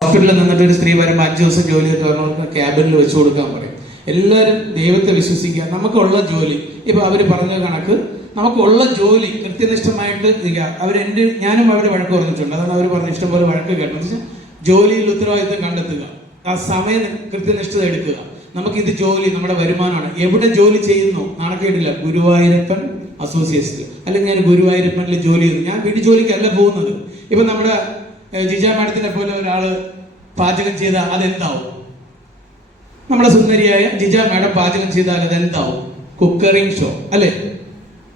ഹോസ്പിറ്റലിൽ നിന്നിട്ട് ഒരു സ്ത്രീ വരുമ്പോൾ 5 ദിവസം ജോലി കിട്ടുന്നവർക്ക് ക്യാബിനിൽ വെച്ച് കൊടുക്കാൻ പറയും. എല്ലാവരും ദൈവത്തെ വിശ്വസിക്കുക. നമുക്കുള്ള ജോലി ഇപ്പൊ അവർ പറഞ്ഞ കണക്ക് നമുക്കുള്ള ജോലി കൃത്യനിഷ്ഠമായിട്ട് ചെയ്യുക. ഞാനും അവർ വഴക്ക് പറഞ്ഞിട്ടുണ്ട്. അതാണ് അവർ പറഞ്ഞ ഇഷ്ടംപോലെ വഴക്ക് കേട്ടത്. ജോലിയിൽ ഉത്തരവാദിത്വം കണ്ടെത്തുക, ആ സമയം കൃത്യനിഷ്ഠത എടുക്കുക. നമുക്കിത് ജോലി നമ്മുടെ വരുമാനമാണ്. എവിടെ ജോലി ചെയ്യുന്നു നാണക്കേടില്ല. ഗുരുവായൂരപ്പൻ അസോസിയേഷൻ അല്ലെങ്കിൽ ഞാൻ ഗുരുവായൂരപ്പനിൽ ജോലി ചെയ്യുന്നു. ഞാൻ വീട്ടു ജോലിക്കല്ല പോകുന്നത്. ഇപ്പൊ നമ്മുടെ ജിജ മാഡത്തിനെ പോലെ ഒരാള് പാചകം ചെയ്താൽ അതെന്താവും? നമ്മുടെ സുന്ദരിയായ ജിജ മാഡം പാചകം ചെയ്താൽ അതെന്താവും? കുക്കറിംഗ് ഷോ അല്ലേ?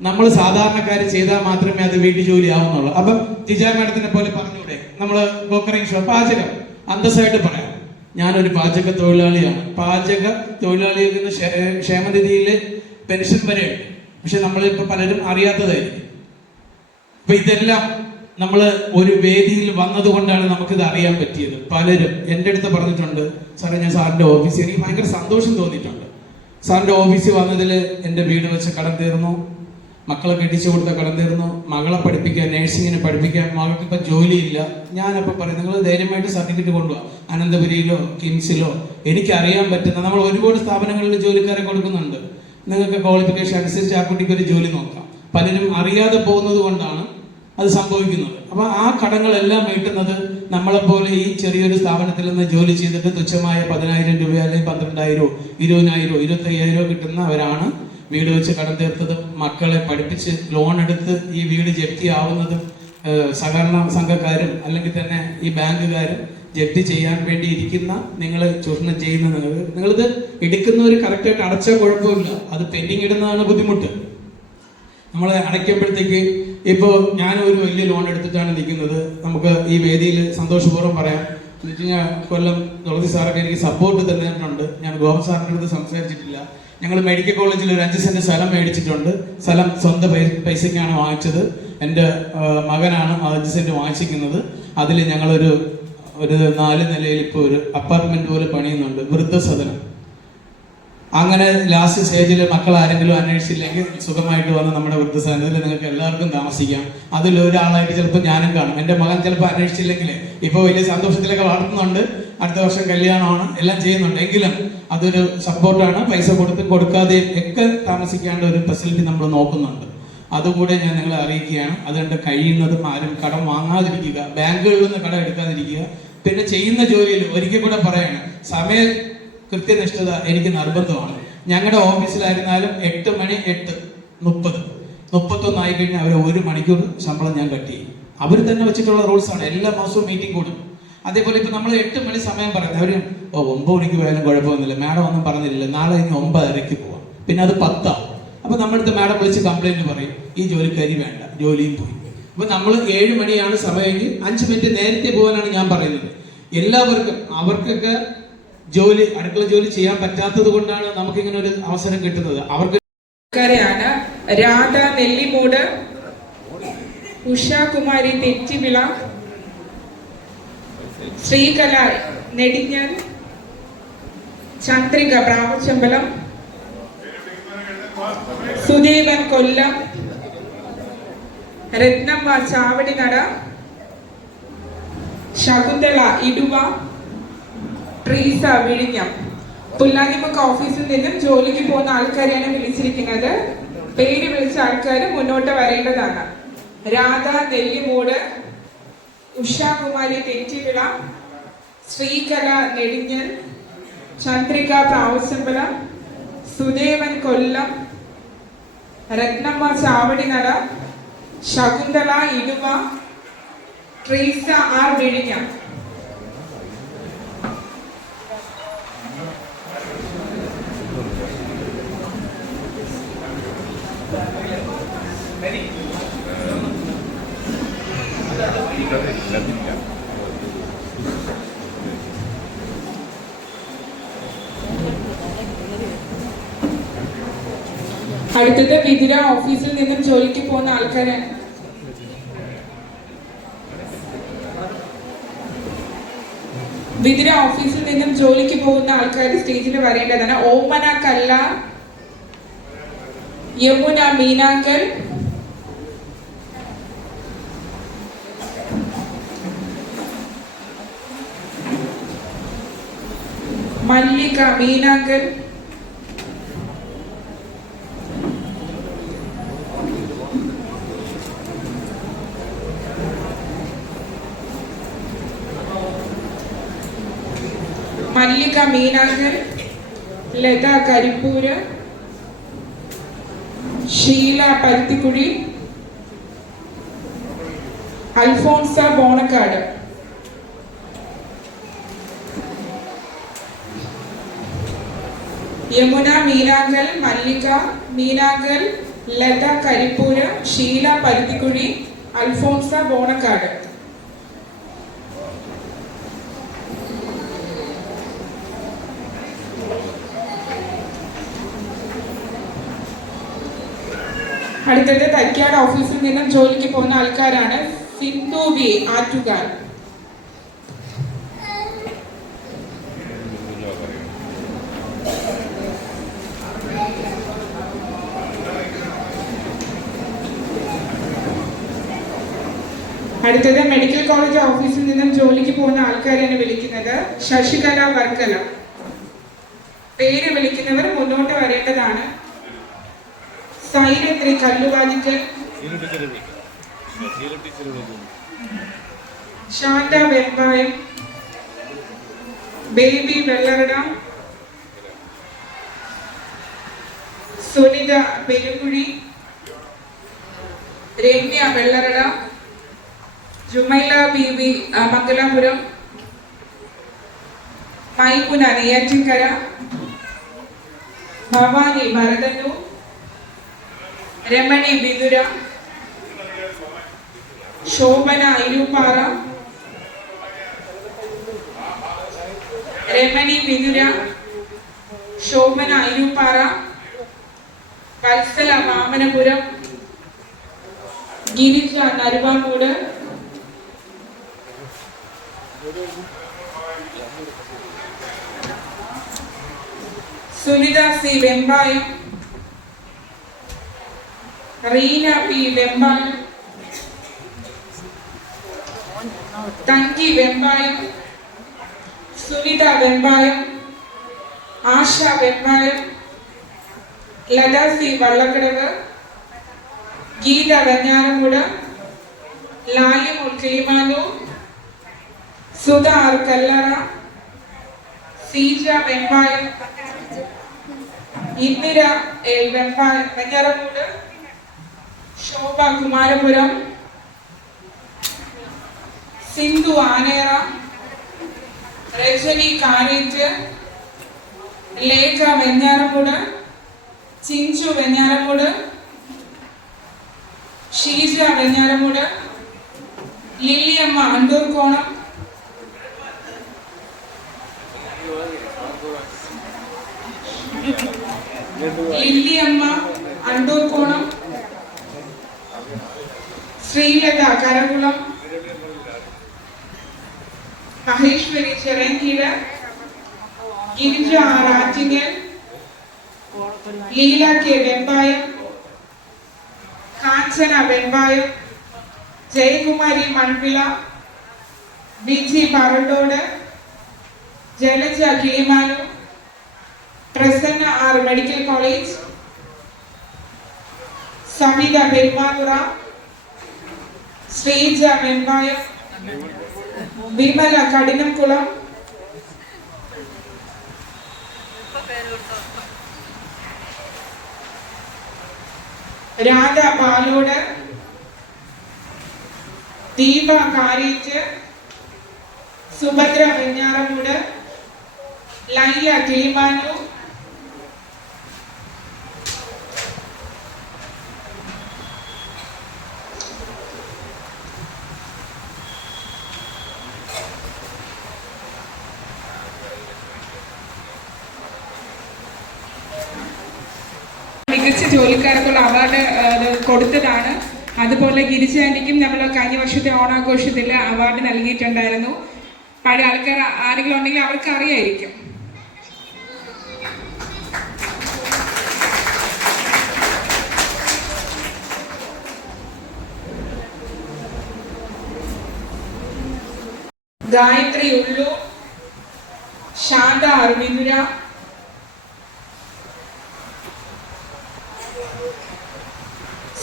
നമ്മൾ സാധാരണക്കാര് ചെയ്താൽ മാത്രമേ അത് വീട്ടു ജോലി ആവുന്നുള്ളൂ. അപ്പം ജിജ മാഡത്തിനെ പോലെ പറഞ്ഞൂടെ നമ്മള് കുക്കറിംഗ് ഷോ പാചകം അന്തസ്സായിട്ട് പറയാം. ഞാനൊരു പാചക തൊഴിലാളിയാണ്. പാചക തൊഴിലാളിയിൽ നിന്ന് ക്ഷേമനിധിയില് പെൻഷൻ വരെ ഉണ്ട്. പക്ഷെ നമ്മളിപ്പോ പലരും അറിയാത്തതായിരിക്കും. അപ്പൊ ഇതെല്ലാം നമ്മൾ ഒരു വേദിയിൽ വന്നതുകൊണ്ടാണ് നമുക്കിത് അറിയാൻ പറ്റിയത്. പലരും എൻ്റെ അടുത്ത് പറഞ്ഞിട്ടുണ്ട്, സാറേ ഞാൻ സാറിൻ്റെ ഓഫീസിൽ, എനിക്ക് ഭയങ്കര സന്തോഷം തോന്നിയിട്ടുണ്ട്. സാറിൻ്റെ ഓഫീസിൽ വന്നതിൽ എൻ്റെ വീട് വെച്ച് കടം തീർന്നു, മക്കളെ കെട്ടിച്ചു കൊടുത്ത കടം തീർന്നു, മകളെ പഠിപ്പിക്കാൻ, നേഴ്സിങ്ങിനെ പഠിപ്പിക്കാൻ, മകൾക്ക് ഇപ്പം ജോലിയില്ല. ഞാനപ്പോൾ പറയും, നിങ്ങൾ ധൈര്യമായിട്ട് സർട്ടിഫിക്കറ്റ് കൊണ്ടുപോകാം. അനന്തപുരിയിലോ കിംസിലോ എനിക്കറിയാൻ പറ്റുന്ന നമ്മൾ ഒരുപാട് സ്ഥാപനങ്ങളിൽ ജോലിക്കാരെ കൊടുക്കുന്നുണ്ട്. നിങ്ങൾക്ക് ക്വാളിഫിക്കേഷൻ അനുസരിച്ച് ആ കുട്ടിക്ക് ഒരു ജോലി നോക്കാം. പലരും അറിയാതെ പോകുന്നത് കൊണ്ടാണ് അത് സംഭവിക്കുന്നത്. അപ്പൊ ആ കടങ്ങളെല്ലാം വീട്ടുന്നത് നമ്മളെപ്പോലെ ഈ ചെറിയൊരു സ്ഥാപനത്തിൽ നിന്ന് ജോലി ചെയ്തിട്ട് തുച്ഛമായ 10,000 രൂപ അല്ലെങ്കിൽ 12,000, 20,000, 25,000 കിട്ടുന്നവരാണ് വീട് വെച്ച് കടം തീർത്തതും മക്കളെ പഠിപ്പിച്ച് ലോൺ എടുത്ത് ഈ വീട് ജപ്തി ആവുന്നതും സഹകരണ സംഘക്കാരും അല്ലെങ്കിൽ തന്നെ ഈ ബാങ്കുകാരും ജപ്തി ചെയ്യാൻ വേണ്ടി ഇരിക്കുന്ന നിങ്ങളെ ചൂഷണം ചെയ്യുന്ന നിങ്ങളിത് എടുക്കുന്നവർ കറക്റ്റായിട്ട് അടച്ചാൽ കുഴപ്പമില്ല. അത് പെൻഡിങ് ഇടുന്നതാണ് ബുദ്ധിമുട്ട്. നമ്മൾ അടയ്ക്കുമ്പോഴത്തേക്ക് ഇപ്പോൾ ഞാനൊരു വലിയ ലോൺ എടുത്തിട്ടാണ് നിൽക്കുന്നത്. നമുക്ക് ഈ വേദിയിൽ സന്തോഷപൂർവ്വം പറയാം. എന്ന് വെച്ച് കഴിഞ്ഞാൽ കൊല്ലം തുളസി സാറൊക്കെ എനിക്ക് സപ്പോർട്ട് തന്നിട്ടുണ്ട്. ഞാൻ ഗോപൻ സാറിൻ്റെ അടുത്ത് സംസാരിച്ചിട്ടില്ല. ഞങ്ങൾ മെഡിക്കൽ കോളേജിൽ ഒരു 5 സെന്റ് സ്ഥലം മേടിച്ചിട്ടുണ്ട്. സ്ഥലം സ്വന്തം പൈസയ്ക്കാണ് വാങ്ങിച്ചത്. എൻ്റെ മകനാണ് 5 സെന്റ് വാങ്ങിച്ചിരിക്കുന്നത്. അതിൽ ഞങ്ങളൊരു 4 നിലയിൽ ഇപ്പോൾ ഒരു അപ്പാർട്ട്മെന്റ് പോലെ പണിയുന്നുണ്ട്, വൃദ്ധസദനം. അങ്ങനെ ലാസ്റ്റ് സ്റ്റേജിൽ മക്കൾ ആരെങ്കിലും അന്വേഷിച്ചില്ലെങ്കിൽ സുഖമായിട്ട് വന്ന് നമ്മുടെ വൃദ്ധസദനത്തിൽ നിങ്ങൾക്ക് എല്ലാവർക്കും താമസിക്കാം. അതിലൊരാളായിട്ട് ചിലപ്പോൾ ഞാനും കാണും. എൻ്റെ മകൻ ചിലപ്പോൾ അന്വേഷിച്ചില്ലെങ്കിൽ ഇപ്പോൾ വലിയ സന്തോഷത്തിലൊക്കെ വളർത്തുന്നുണ്ട്. അടുത്ത വർഷം കല്യാണമാണ്, എല്ലാം ചെയ്യുന്നുണ്ട്. എങ്കിലും അതൊരു സപ്പോർട്ടാണ്. പൈസ കൊടുക്കാതെയും ഒക്കെ താമസിക്കേണ്ട ഒരു ഫെസിലിറ്റി നമ്മൾ നോക്കുന്നുണ്ട്. അതുകൂടെ ഞാൻ നിങ്ങളെ അറിയിക്കുകയാണ്. അതുകൊണ്ട് കഴിയുന്നതും ആരും കടം വാങ്ങാതിരിക്കുക, ബാങ്കുകളിൽ നിന്ന് കടം എടുക്കാതിരിക്കുക. പിന്നെ ചെയ്യുന്ന ജോലിയിൽ ഒരിക്കൽ കൂടെ പറയാണ്, സമയ കൃത്യനിഷ്ഠത എനിക്ക് നിർബന്ധമാണ്. ഞങ്ങളുടെ ഓഫീസിലായിരുന്നാലും 8 മണി 8:30, 31 ആയി കഴിഞ്ഞാൽ അവർ 1 മണിക്കൂർ ശമ്പളം ഞാൻ കട്ട് ചെയ്യും. അവർ തന്നെ വെച്ചിട്ടുള്ള റൂൾസ് ആണ്. എല്ലാ മാസവും മീറ്റിംഗ് കൂടും. അതേപോലെ ഇപ്പൊ നമ്മൾ 8 മണി സമയം പറയുന്നത് അവര് 9 മണിക്ക് പോയാലും കുഴപ്പമൊന്നുമില്ല, മാഡം ഒന്നും പറഞ്ഞില്ല, നാളെ കഴിഞ്ഞ് 9:30 പോവാം. പിന്നെ അത് 10 ആവും. അപ്പൊ നമ്മുടെ അടുത്ത് മാഡം വിളിച്ച് കംപ്ലൈന്റ് പറയും, ഈ ജോലിക്കാരി വേണ്ട, ജോലിയും പോയി. അപ്പൊ നമ്മൾ 7 മണിയാണ് സമയമെങ്കിൽ 5 മിനിറ്റ് നേരത്തെ പോകാനാണ് ഞാൻ പറയുന്നത്. എല്ലാവർക്കും അവർക്കൊക്കെ അടുക്കള ജോലി ചെയ്യാൻ പറ്റാത്തത് കൊണ്ടാണ് നമുക്ക് ഇങ്ങനെ ഒരു അവസരം കിട്ടുന്നത്. അവർക്ക് രാധ നെല്ലിമൂട്, ഉഷാകുമാരി തെറ്റിവിള, ശ്രീകല നെടിഞ്ഞൻ, ചന്ദ്രിക പ്രാവച്ചമ്പലം, സുദേവൻ കൊല്ലം, രത്നമ്മ ചാവടിനട, ശകുന്തള ഇടുവ, ട്രീസ വിഴിഞ്ഞം. പുല്ലാനിമുക്ക് ഓഫീസിൽ നിന്നും ജോലിക്ക് പോകുന്ന ആൾക്കാരെയാണ് വിളിച്ചിരിക്കുന്നത്. പേര് വിളിച്ച ആൾക്കാർ മുന്നോട്ട് വരേണ്ടതാണ്. രാധ നെല്ലിമൂട്, ഉഷാകുമാരി തെറ്റിവിള, ശ്രീകല നെടിഞ്ഞൻ, ചന്ദ്രിക പ്രാവച്ചമ്പലം, സുദേവൻ കൊല്ലം, രത്നമ്മ ചാവടിനട, ശകുന്തള ഇടുവ, ട്രീസ ആർ വിഴിഞ്ഞം. അടുത്തത് വിതുര ഓഫീസിൽ നിന്നും ജോലിക്ക് പോകുന്ന ആൾക്കാരാണ്. വിതുര ഓഫീസിൽ നിന്നും ജോലിക്ക് പോകുന്ന ആൾക്കാർ സ്റ്റേജിൽ വരേണ്ടതാണ്. ഓമന കല്ല, യമുന മീനാങ്കൽ, മല്ലിക മീനാങ്കൽ, മല്ലിക മീനാങ്കൽ, ലത കരിപ്പൂര്, ഷീല പരുത്തിക്കുഴി, അൽഫോൺസ ബോണക്കാട്. യമുന മീനാങ്കൽ, മല്ലിക മീനാങ്കൽ, ലത കരിപ്പൂര്, ഷീല പരുത്തിക്കുഴി, അൽഫോൺസ ബോണക്കാട്. അടുത്തത് തൈക്കാട് ഓഫീസിൽ നിന്നും ജോലിക്ക് പോകുന്ന ആൾക്കാരാണ്. സിന്ധു ബി ആറ്റുകാൽ, അടുത്തത് മെഡിക്കൽ കോളേജ് ഓഫീസിൽ നിന്നും ജോലിക്ക് പോകുന്ന ആൾക്കാരെയാണ് വിളിക്കുന്നത്. ശശികല വർക്കല. പേര് വിളിക്കുന്നവർ മുന്നോട്ട് വരേണ്ടതാണ്. സൈരത്രി കല്ലുവാതിക്കൽ, ശാന്ത വെമ്പായം, ബേബി വെള്ളറട, സുനിത പെരുകുഴി, രമ്യ വെള്ളറട, ജുമൈല ബീബി മംഗലാപുരം, മൈമുന നെയ്യാറ്റിൻകര, ഭവാനി ഭരതന്നൂർ, രമണി ബിദുര, ശോഭന ഇരുപ്പാറ, രമണി ബിദുര, ശോഭന ഇരുപ്പാറ, വത്സല വാമനപുരം, ഗിരിജ നരുവാമൂട്, സുനിത സി വെമ്പായം, റീന പി വെമ്പായം, തങ്കി വെമ്പായം, സുനിത വെമ്പായം, ആശ വെമ്പായം, ലത സി വള്ളക്കടവ്, ഗീത വെഞ്ഞാറമൂട്, ലാലിമൂർ കിളിമാനൂർ, സുധ ആർ കല്ലറ, സീജ വെമ്പായം, ഇന്ദിര എൽ വെമ്പായം വെഞ്ഞാറമൂട്, ശോഭ Kumarapuram, Sindhu ആനേറ, Rajani Karette, Lekha Venjaramoodu, Chinchu Venjaramoodu, Sheeja Venjaramoodu, Lilliyamma Andoorkonam, Lilliyamma Andoorkonam, Sreelatha Karakulam, Maheswari Cherankeedu, Girija R Attingal, Leela K Vembayam, Kanchana Vembayam, Jayakumari Manpila, Biji Parandode, Jalaja Kilimanoor, Prasanna R medical college, Samitha Perumathura, Sreeja Vembayam, Vimala Kadinamkulam, Radha Palode, Deepa Karettu, Subhadra Venjaramoodu, Laila Kilimanoor, മികച്ച ജോലിക്കാർക്കുള്ള അവാർഡ് കൊടുത്തതാണ്. അതുപോലെ ഗിരിജ ആന്റിക്കും നമ്മൾ കഴിഞ്ഞ വർഷത്തെ ഓണാഘോഷത്തിൽ അവാർഡ് നൽകിയിട്ടുണ്ടായിരുന്നു. പഴയ ആൾക്കാർ ആരെങ്കിലും ഉണ്ടെങ്കിൽ അവർക്ക് അറിയായിരിക്കും. ഗായത്രി ഉള്ളൂർ, ശാന്ത അർവിന്ദുര,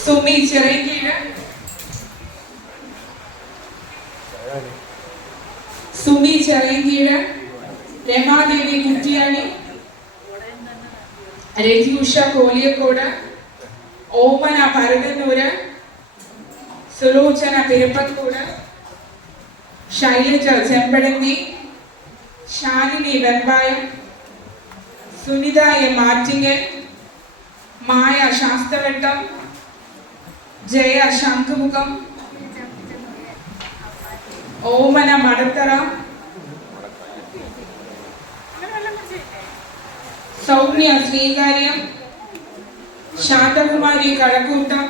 സുമി ചെറിയകീഴ്, സുമി ചെറിയകീഴ്, രമാദേവി കുറ്റിയാണി, രജിഷ കോലിയക്കോട്, ഓമന പരതന്നൂര്, സുലോചന തിരുപ്പത്തൂട്, ശൈലജ ചെമ്പഴന്തി, ശാലിനി വെമ്പായം, സുനിത എം ആറ്റിങ്ങൽ, മായ ശാസ്ത്രവട്ടം, ജയ ശംഖുമുഖം, ഓമന മടത്തറ, സൗമ്യ ശ്രീകാര്യം, ശാന്തകുമാരി കഴക്കൂട്ടം,